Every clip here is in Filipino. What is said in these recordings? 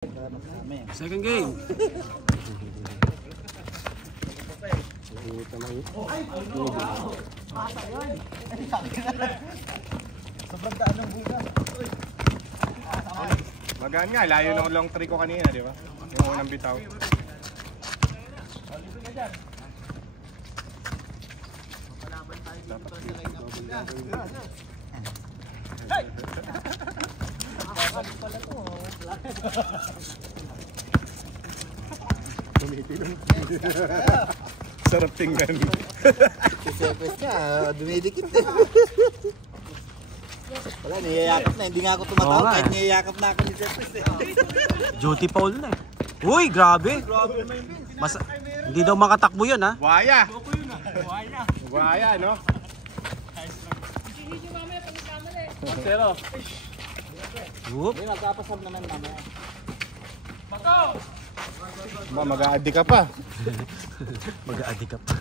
Second game. Sobrang daan ng buga. Magaan nga, layo ng long three ko kanina, di ba? Yung unang bitaw. Sarap tingnan. Kisepes niya, dumidikit eh. Wala, niyayakap na. Hindi nga ako tumatawag kahit niyayakap na ako ni Sepes eh. Duty foul na eh. Uy, grabe. Hindi daw makatakbo yun ha. Buhaya! Buhaya, no? Zero. Whoop. Magkapasab naman mamaya. Ba, mag-a-addict ka pa. Mag-a-addict ka pa.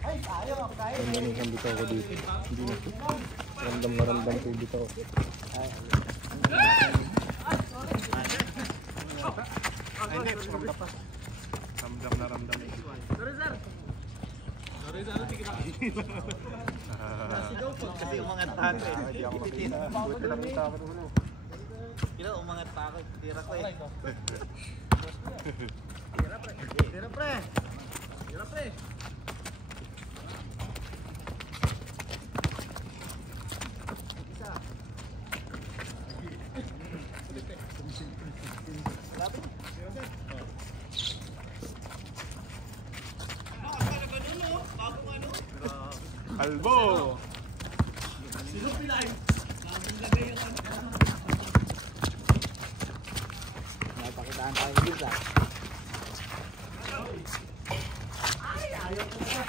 Ang ganun bitaw ko dito. Hindi na. Ramdam na ramdam ko bitaw. Ay, hindi. Ramdam pa. Ramdam na ramdam. Sorry sir. Nasigaw po kasi umangat ako eh. Buti lang yung takot ulo. Kila umangat ako. Tira ko eh. Tira pre. Tira pre. Albo! Sino pilay? Napakitaan tayo dito ah. Ay, ayaw ko na.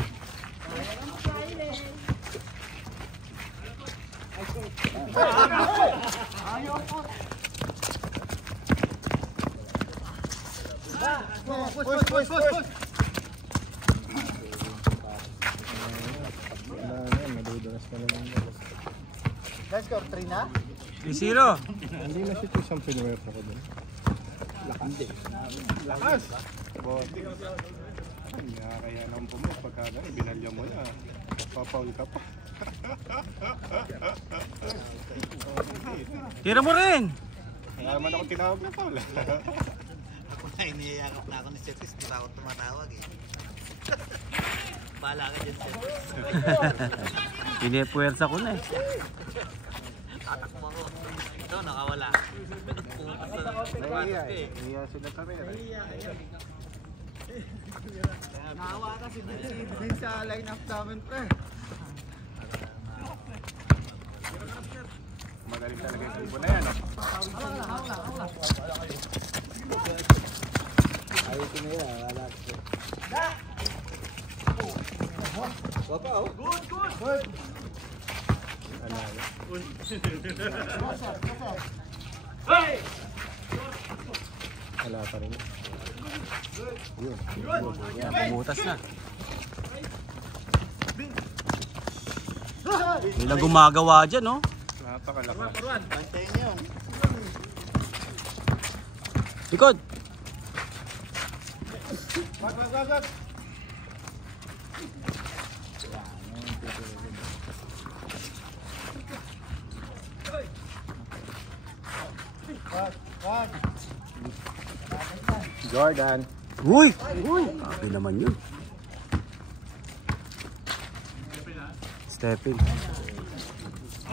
Ayaw ko. Push! Madudulas na naman. Let's go, 3 na? 3-0. Hindi na siya isang pinuwersa ko doon. Lakas! Bote. Kaya nang pumus pagka gano'n, binalya mo na. Papaul ka pa. Tira mo rin. Kaya naman ako tinawag na Paul. Ako na, iniyayakap na ako ni Sepes. Di pa ako tumatawag eh. Bahala ka dyan, Sepes. Pinipuwersa ko na eh. Tatakbo ako. Ito, nakawala. Pumunta sa Nahiya eh. Nahiya sila kami. Nakawa kasi din sa line-up namin, pre. Magaling talaga yung kubo na yan. Ayaw ko na yan, wala ko. Wapa oh. Good! Wala pa rin. Yun. Bumutas na. Hindi gumagawa dyan no? Napakalakas. Bantayin niyo. Likod! Wag! Jordan. Uy! Grabe naman yun. Step in.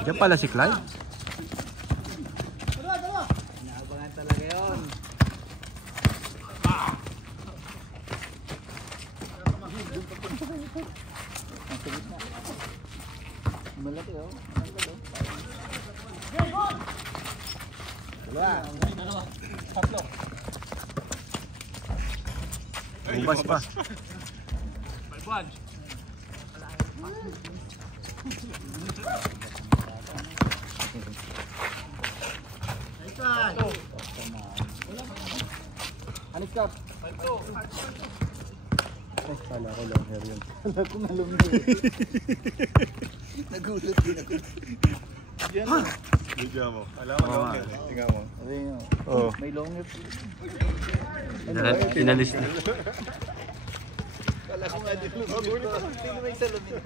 Diyan pala si Clyde. Inaabangan talaga yun. Malaki oh. Dalawa. Tatlo. Bubas pa. Alis ka. Ay, kala ko long hair yun. Kala ko malumi. Nagulat din ako. Yan. Bigyan mo. Alam mo, Oo, longer. Tingnan mo. Oh. Oh. May longer. Inalis na. Kala ko nga din. Sino may salamin?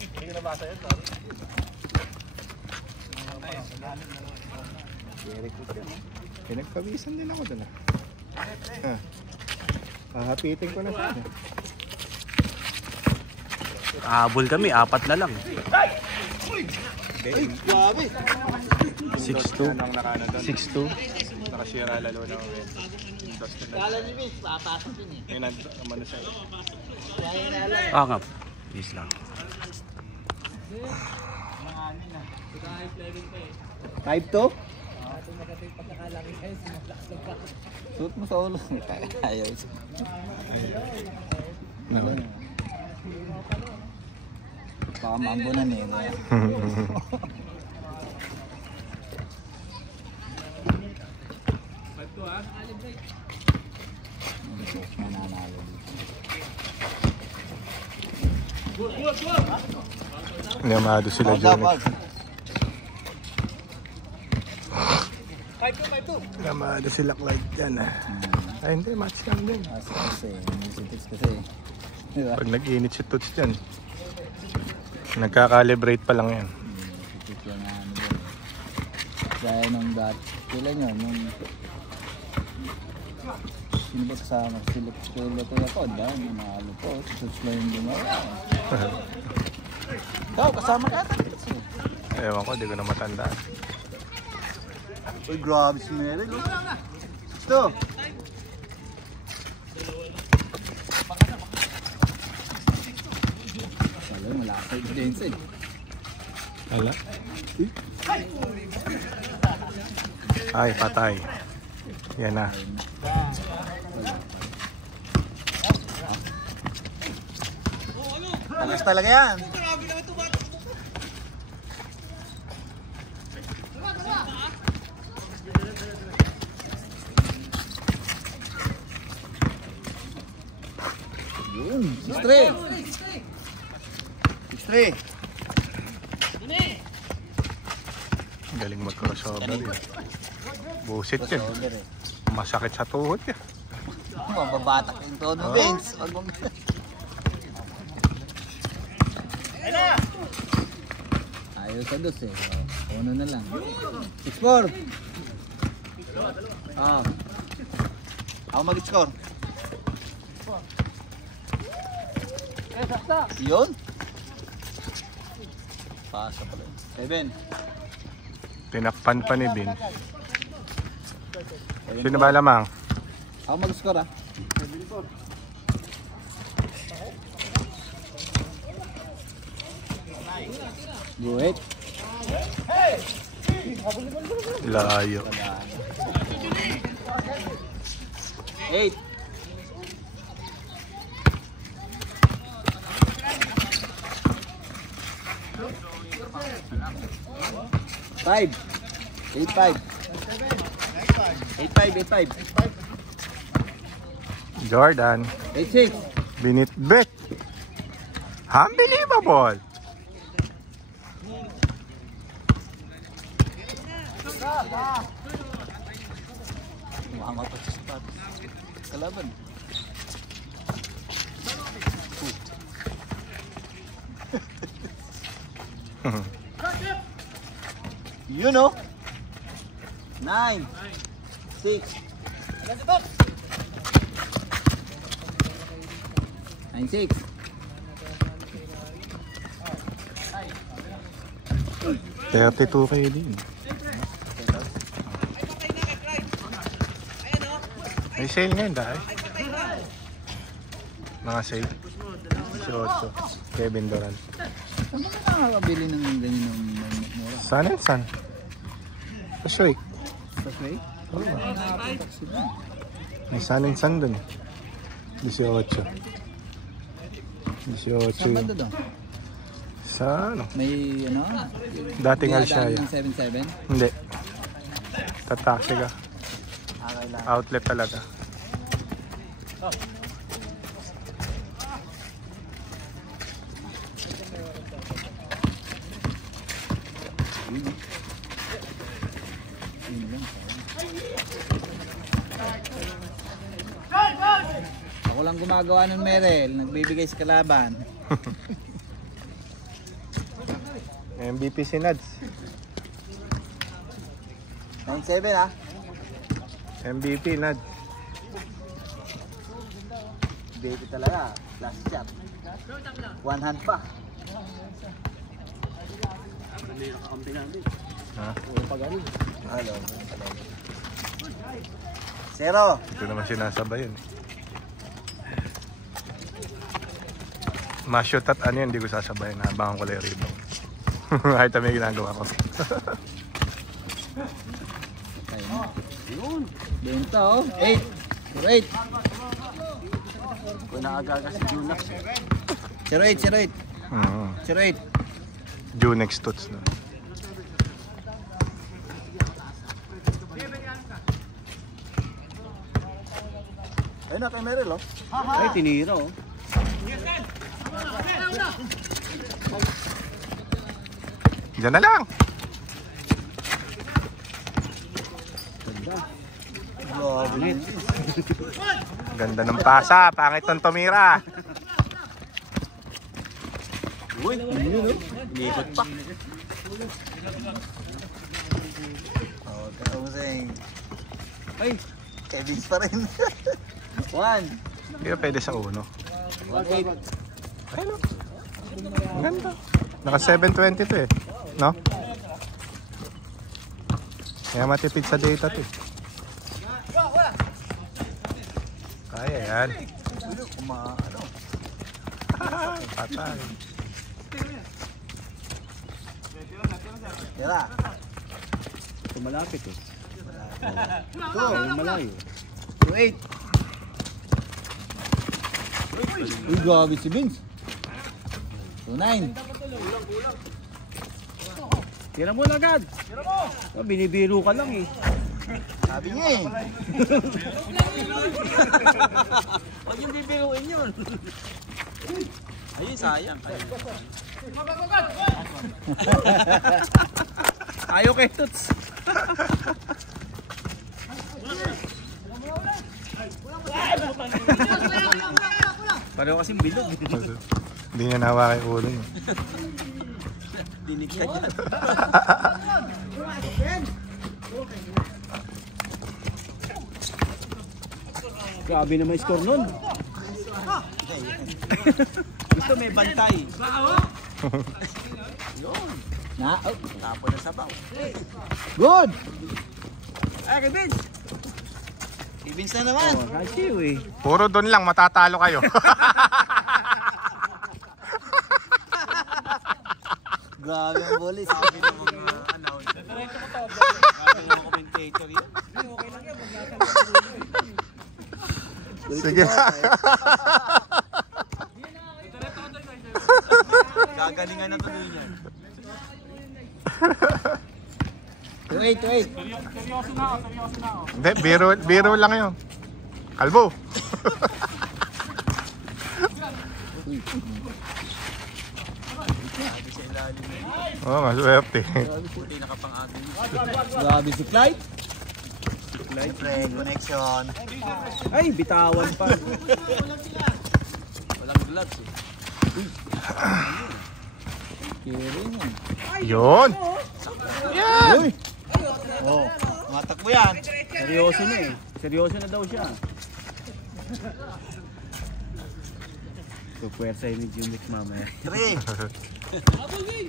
Hindi ko nabasa yun, sorry. Pinagpawisan din ako doon. Hahapitin ko na siya. Habol kami, 4 na lang. Ay, grabe! 6-2. Anong nakano doon? 6-2. Nakasira lalo na ako. Kala ni Vince, papasok yun eh. Ngayon, ano siya. Kaya na lang. Ah, nga. Yes lang. 5-2? Suot mo sa ulo. Ayaw. No. Baka maambunan eh. Namado sila Junic. Namado sila Clyde dyan. Ay hindi, match cam din. Kasi, music kasi. Diba? Pag nag-init si Toots dyan, nagka-calibrate pa lang yan. Music yan nga ano din. Dahil nung kailan yun, nung sino ba kasama? Sila ko ako, dahil yung mahalo po. Suits lang yung gumawa. Ikaw, kasama ka ata. Ewan ko, di ko na matandaan. Uy, grabe si Meryl. Ito. Wala, malapit din siya. Ala? Ay, patay. Yan na. Talas talaga yan. Yun, 6-3. 6-3. Galing mag-crossover yun. Busit yun. Masakit sa tuhod yan. Mababatak yung tono, Vince. Wag mong... Ayaw sa dos eh. Uno na lang. 6-4. Ah. Ako mag-score. Yun. Pasa pala. 7. Tinakpan pa ni Bin. Sino ba lamang? Ako mag-score ah. Go ahead. Layo. 8. Five. 8-5. 8-5. Jordan. 8-6. Binitbit. Unbelievable. Umangat pa sa sapatos. Kalaban. You know. 9. 6. 9-6. $32K din. May sale ngayon dahil. Mga sale. 18. Kevin Durant. Saan ba nakakabili ng ganyan ng mura? San and San. Pasway. Sa play? Oo. Nakapunta sila. May San and San dun. 18. 18 Saan ba yun. doon? Sa ano? May ano? Dating Alshaya. Ng 7-7? Hindi. Tataksi ka. Okay lang. Outlet talaga. Ako lang gumagawa ng Merel, nagbibigay sa kalaban. MVP si Nads. 9-7 ha. MVP Nads. Baby talaga. Last shot. One hand pa. Ha? Hello. Zero. Ito naman sinasabay yun. Ma-shoot at ano yun, hindi ko sasabayin. Abangan ko lang yung rebound. Kahit may ginagawa ko. Benta oh. 8. 8. Kung naagaga si Junax. 0-8. 0-8. Junex Toots na. Ayun na kay Merel oh. Ay, tinira oh. Diyan na lang! Ganda ng pasa, pangit ng tumira. Uy, yun oh. Inikot pa. Oh, kausing. Ay, Kevins pa rin. 1. Hindi ka pwede sa uno. 1-8. Ayun. Ang ganda. Naka 720 to eh. No? Kaya matipid sa data to eh. Kaya yan. Ano? Patay. Tira. Ito malapit eh. Ito. Malayo. 2-8. Uy, grabe si Vince. 2-9. Tira mo na agad. Tira mo. Oh, binibiro ka lang eh. Sabi niya eh. Huwag yung bibiruin yun. Ayun, sayang. Ayaw kay Toots. Pareho kasing bilog. Hindi niya nawa kay ulo niya. Dinig ka dyan. Grabe naman yung score nun. Gusto may bantay. Yun. Tapo na sabaw. Good. Ay, kay Vince. Kevins na naman. Oh, rasyo eh. Puro doon lang, matatalo kayo. Grabe ang bolis. Sabi ng mga announcer. Sabi ng mga commentator yun. Sige. Gagalingan na tuloy niyan. 2-8. Hindi, biro lang yun. Kalbo. Oo, maswerte. Puti nakapang-agin. Grabe si Clyde. Siyempre, Connection. ay, bitawan pa. Walang gloves eh. Kiring yan. Yun. Uy. Oh, matakbo yan. Seryoso na eh. Seryoso na daw siya. Pupuwersa yun ni Jimix mamaya. 3.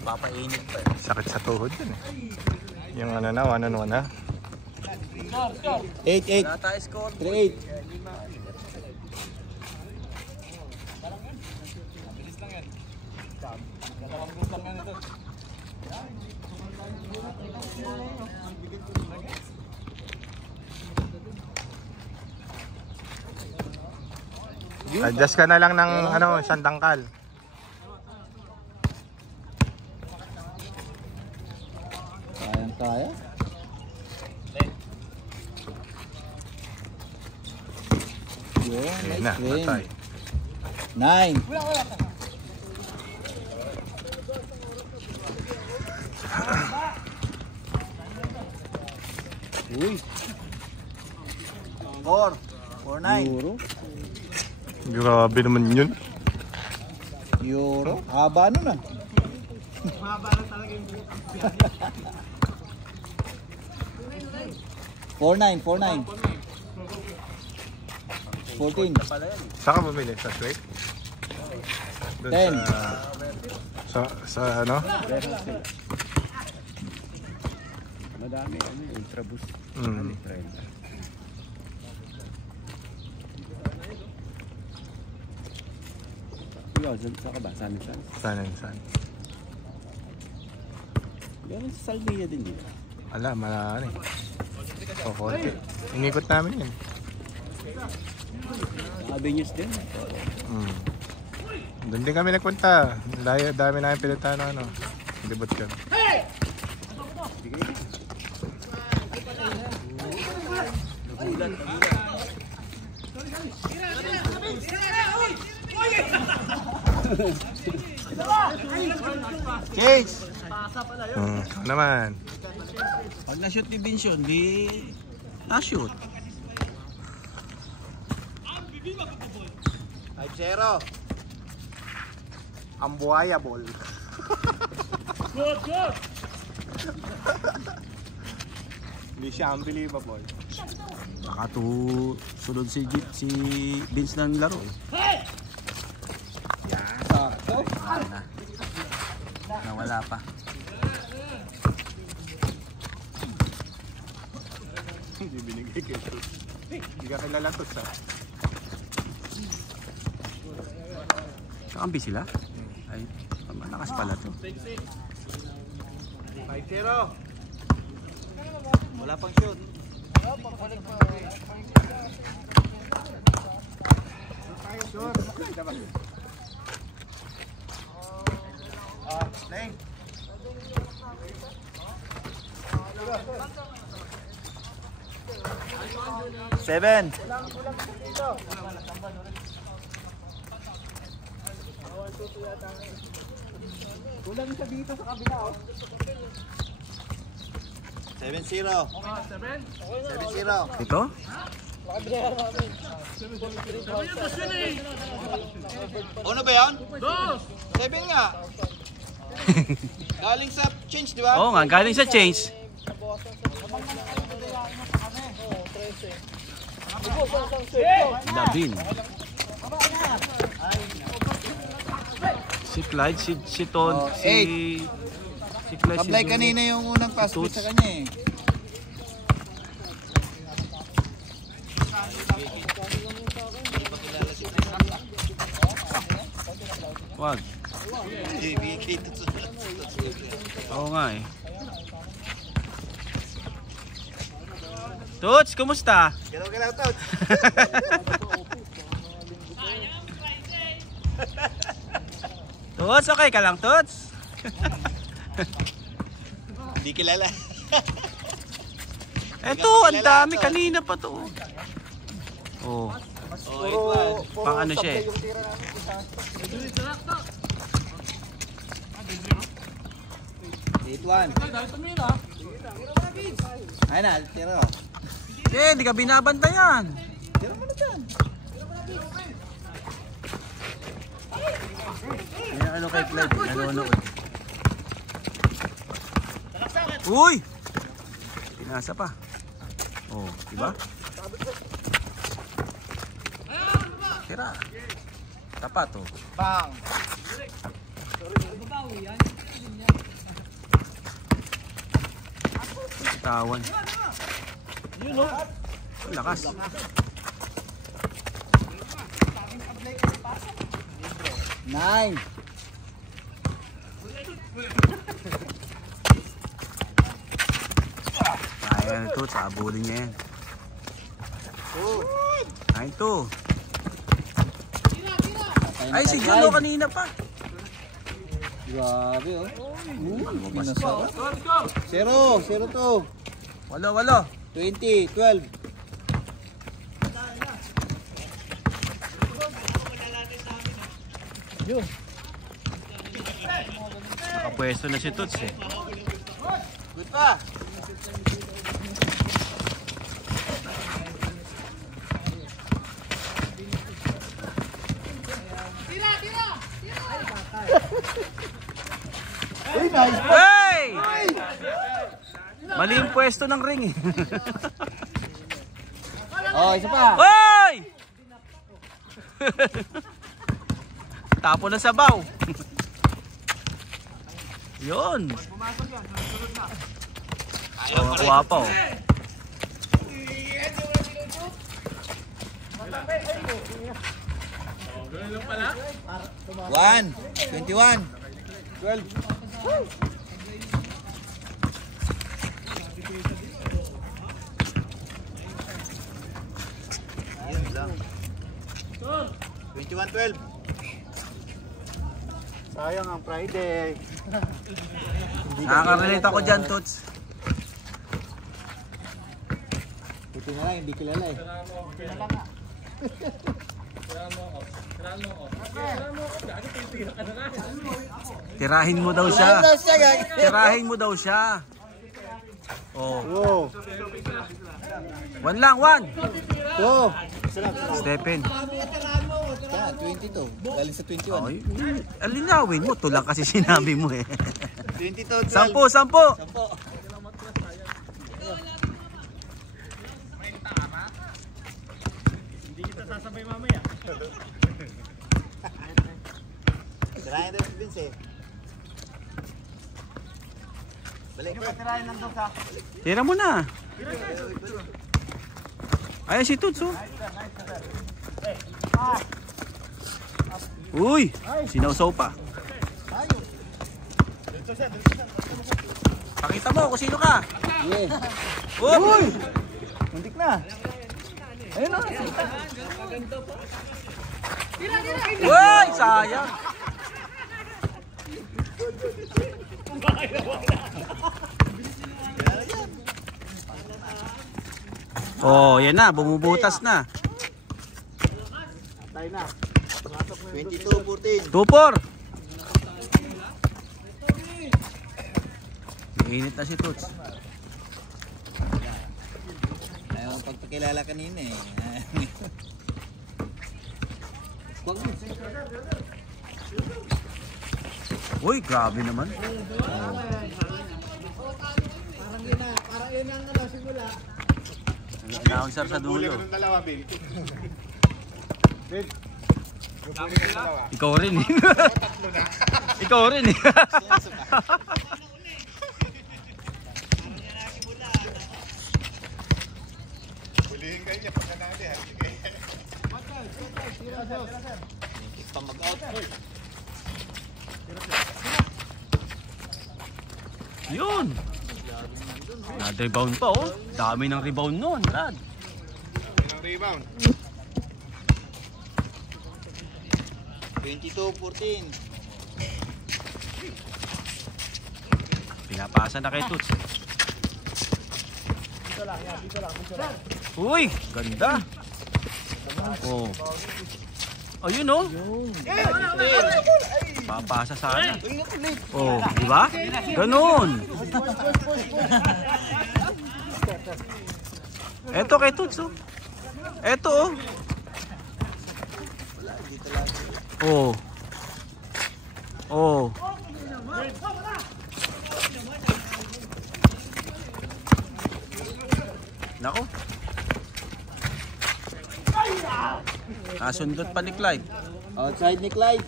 Papainit pa eh. Sakit sa tuhod yun eh. Yung ano na, 1-on-1 na. 8-8. Wala tayo score. 3-8. Adjust ka na lang ng ano, isang dangkal. Kaya. Yun, Ayun na, nice win. patay. 9. Uy. 4. 4-9. Puro. Grabe naman yun. Euro? Haba nun ah. 4-9, 4-9. 14. Saan ka bumili? Sa Shrek? Doon 10. sa ano? Madami, ano, Ultra Boost. Mm. Ikaw, saan ka ba? San? Saan? Meron sa Salvia din dito. Ala, malaki. O, konti. Inikot namin yun. Avenues din. Mm. Doon din kami nagpunta. Dami namin pinuntahan ng ano. Debut kami. Chase! Ikaw naman. Pag na-shoot ni Vincion, di na-shoot. 5-0. Ang buhaya ball. Hindi siya unbelievable. Baka sunod si Vince ng laro eh. Sakto. Nawala pa. Hindi binigay kay Tos. Hindi ka kilala Tos ha. Kakampi sila? Ay, malakas pala to. 5-0. Wala pang shoot. Play. Seven. Kulang siya dito sa kabila oh. 7-0. 7-0. Ito? Ano ba yan? 7 nga. Galing sa change, di ba? Oo nga, galing sa change. Labin. Si Clyde, si Ton, si Clyde, Kablay si kanina yung unang pass Toots. sa kanya eh. Wag. Oo nga eh. Toots, kumusta? Galaw-galaw to. Toots, okay ka lang, Toots? Hindi kilala. Eto, ang dami. Kanina pa to. Oh. Pang ano siya eh. Date 1. Ayun na, tira ko. Eh, di ka binabantayan. Tira mo na dyan. May ano kay Clyde, nanonood. Uy! Pinasa pa. Oh, diba? Tira. Tapat oh. Bang! Tawan. Lakas. Nine. Kaya na ito, sabulin niya yan. 9-2. Ay, si John oh, kanina pa. Grabe oh. Minasarap. 0-2. Wala. 20-12. Nakapwesto na si Toots eh. Good pa. Hey! Mali yung pwesto ng ring eh. Oh, isa pa. Hoy! Tapo na sabaw. Yun. Oh, nakuha pa oh. One, 21. 12. Ayun lang. 21-12. Sayang ang Friday. Nakaka-relate ako dyan, Toots. Buti na lang, hindi kilala eh. Tirahin mo daw siya. Tirahin mo daw siya. Oh. Wow. One lang, one. Wow. Stephen. Yan, 22. Galing sa 21. Ay, alinawin mo. Ito lang kasi sinabi mo eh. 22, 12. 10, 10. 10. Tirahin daw si Vince eh. Balik. Tirahin lang doon sa. Tira mo na. Ay, si Toots oh. Uy, sinawsaw pa. Pakita mo kung sino ka. Uy! Muntik na. Ayun o. Uy, sayang. Oh, yan na, bumubutas na. 22-14. 2-4. Mainit na si Toots. Ayaw ang pagpakilala kanina eh. Uy, grabe naman. Parang yun ang simula. Announcer sa Huli dulo. ko ng dalawa, Bill. Bill. Ikaw rin eh. Ikaw rin eh. Hulihin kayo niya pagka natin. Pa mag-out. Yun. Na-rebound pa oh. Dami ng rebound nun, Brad. Ilang rebound? 22-14. Pinapasa na kay Toots. Uy, ganda. Oh. Ayun oh. Papasa sana. Oh, di ba? Ganun. Eto kay Toots oh. Eto oh. Oh. Oh. Nako. Nasundot pa ni Clyde. Outside ni Clyde.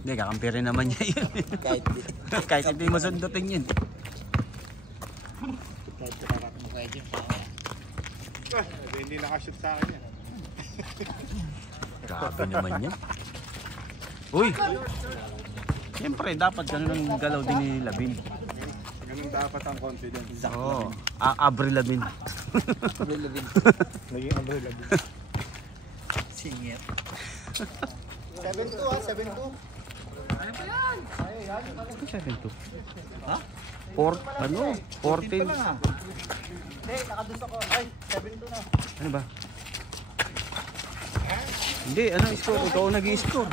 Hindi, kakampirin naman niya yun. Kahit di. Kahit hindi masundutin yun. Kahit kakarak mo kayo dyan. Hindi nakashoot sa akin yan. Grabe naman yan. Uy! Siyempre, dapat ganun ang galaw din ni Labin. Ganun dapat ang confidence. Oo. Avril Labin. Naging umbrella. Singit. 7-2 ha, 7-2. 7-2. Ha? 14. Hindi, nakadus ako. Ay, 7-2 na. Ano ba? Hindi, ano score? Ikaw nag-i-score.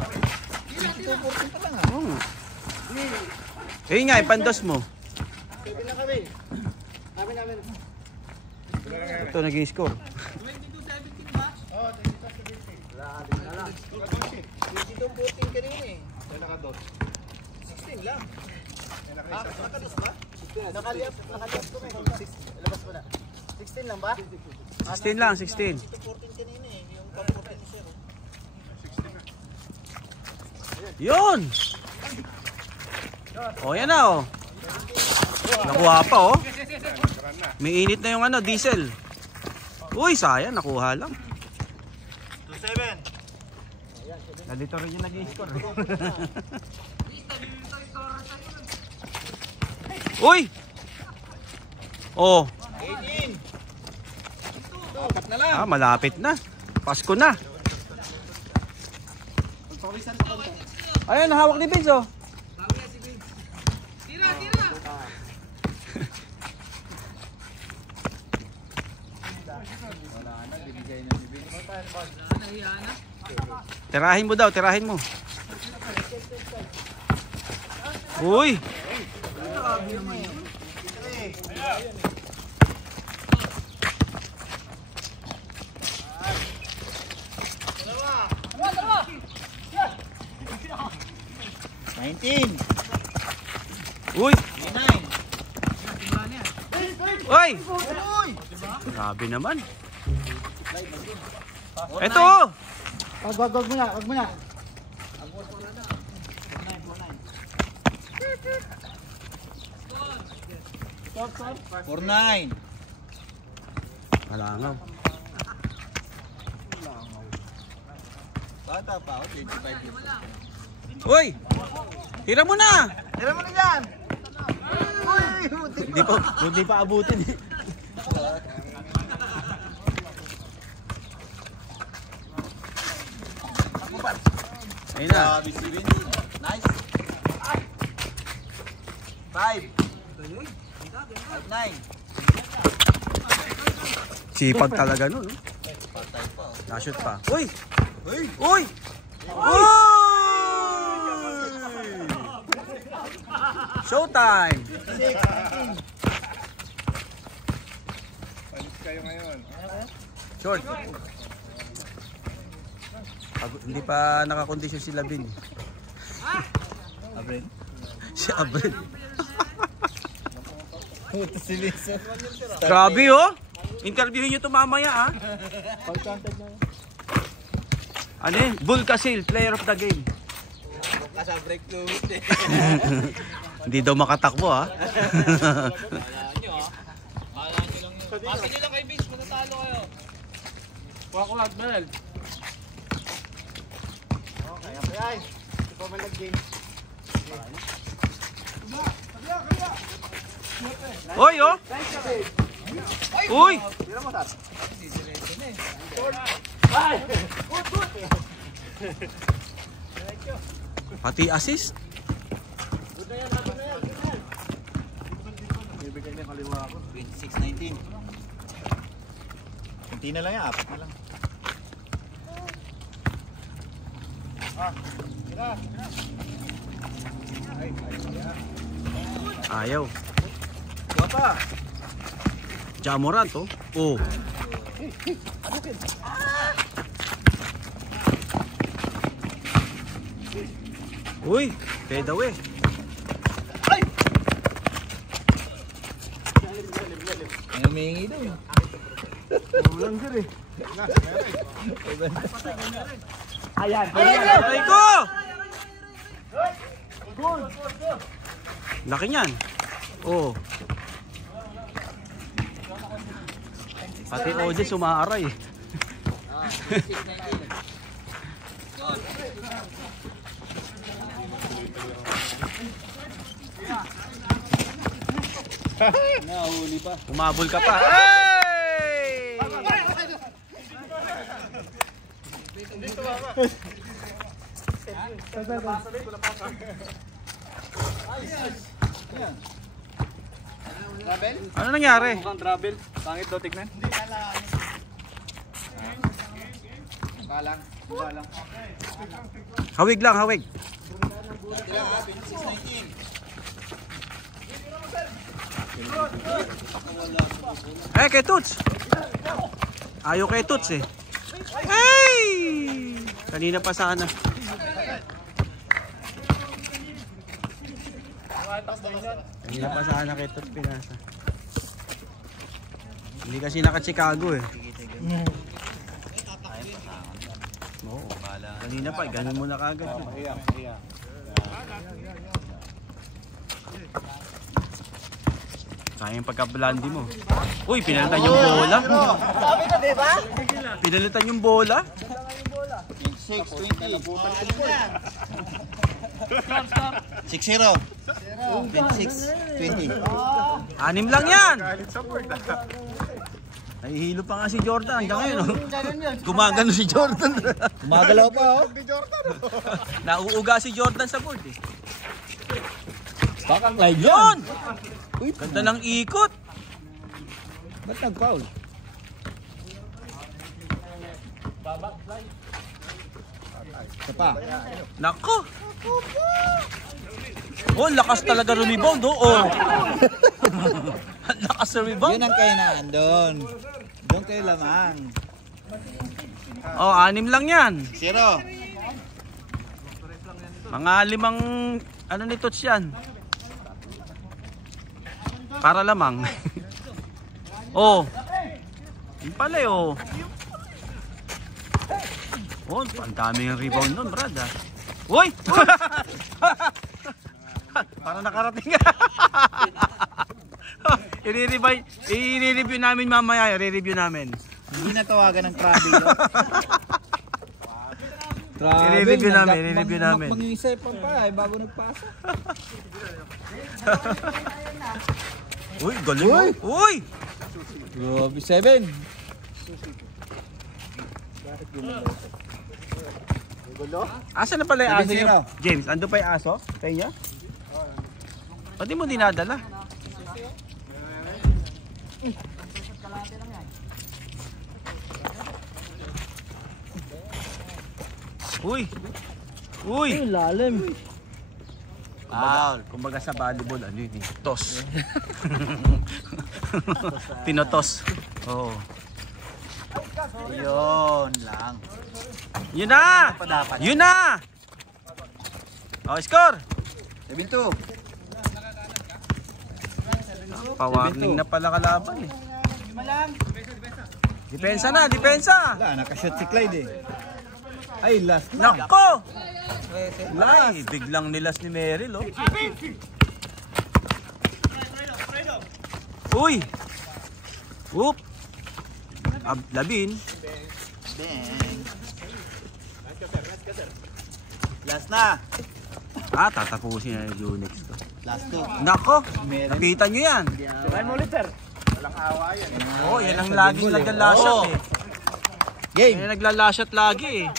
22-14 pa lang ha. Oo. Eh nga, ipandos mo. 7 na kami. Namin. Ito nag-i-score. 22-17 ba? Oo, 22-17. Wala, na lang. 22-14 kanina eh. Yan nakadot. 16 lang. Nakados ba? Nakaliap ko may. Labas mo na. 16 lang ba? 16 lang, 16. 14 kanina eh. Yung 14 ni Sir. Yun! O, yan na, oh. Nakuha pa, oh. May init na yung ano, diesel. Uy, sayang, nakuha lang. 2-7. Nandito rin yung nag-i-score. Uy! Oh. 18. Apat na lang. Ah, malapit na. Pasko na. Ayun, hawak ni Vince, oh. Tirahin mo daw, tirahin mo. Uy! Uy! 9. Uy! Grabe naman. Ito, oh! Wag mo na. 4-9. Malangaw. Bata pa ako, 25 years. Uy! Tira mo na! Tira mo na dyan! Hindi pa abutin eh. Ayun na. Nice. 5. 9. Sipag talaga nun. No? Patay pa. Nashoot pa. Uy! Uy! Uy! Uy! Showtime! 6. Panis kayo ngayon. Short. Hindi pa nakakondisyon si Labin. Abren. Si Abel. Puto si Vincent. Grabe, oh! Interviewin nyo ito mamaya, ah. Ano eh? Bull Casil, player of the game. Kasa break to Hindi daw makatakbo, ah. Pasa nyo lang kay Vince, matatalo kayo. Kuha ko lahat, Mel. Ay, ito pa man nag-game. Uy, oh! Uy! Pati assist. Bibigay niya kaliwa ako. 26-19. Kunti na lang yan, 4 na lang. Ayaw. Kuha pa. Jamorant, oh. Oh. Uy, fade away. May humingi daw. Ulang sir eh. Patay ko! Laki niyan. Oh. Pati OJ sumaaray. Nahuli pa. Umabol ka pa. Hey! Ano nangyari? Mukhang travel. Pangit daw tignan. Kalang. Kalang. Hawig lang, hawig. Eh, kay Toots. Ayaw kay Toots eh. Hey! Kanina pa sana. Kanina pa sana kita pinasa. Hindi kasi naka-Chicago eh. Oo. Kanina pa, ganun mo na kagad. Iya. Sayang pagka-blondie mo. Uy, pinalitan yung bola. Sabi na, di ba? Pinalitan yung bola. 6, 20. 6-0. 26, 20. Anim lang yan. Galit sa board. Nahihilo pa nga si Jordan hanggang ngayon. Oh. Gumagano si Jordan. Gumagalaw pa, oh. Di Jordan. Nauuga si Jordan sa board eh. Bakang live Yun! Ganda ng ikot. Ba't nag-foul? Isa pa. Nako. Oh, lakas talaga rebound oh. Oh. Lakas sa rebound. Yun ang kailangan doon. Doon kayo lamang. Oh, 6 lang yan. 0. Mga 5 ano ni Tots yan. Para lamang. Oh. Yung pala eh, oh. Oh, ang daming rebound nun, brad ah. Uy! Para nakarating ka. I-review namin mamaya, i-review namin. Hindi natawagan ng Krabi yun. I-review namin, i-review namin. Mag-iisipan pa, bago nagpasa. Uy, galing mo. Uy! Grabe, 7. Asan na pala yung aso 7-0. niyo? James, ando pa yung aso? Kaya? Pati mo dinadala? Uy! Uy! Lalim. Kumbaga sa volleyball, ano yun eh? Toss. Tinotos. Oo. Yun lang. Yun na! Dapat. Yun na! Oh, score! 7-2. Pa-warning na pala kalaban eh. Depensa na, depensa! Wala, nakashoot si Clyde eh. Ay, last na. Nako! Ay, biglang nilas ni Meryl oh. Uy! Oop! Labin. Bang. Last na. Ah, tatapusin na yung Unix to. Last 2. Nako! Napitan nyo yan. Walang awa yan. Oh, yan ang laging naglalashot eh. Game. Yan ang naglalashot lagi eh.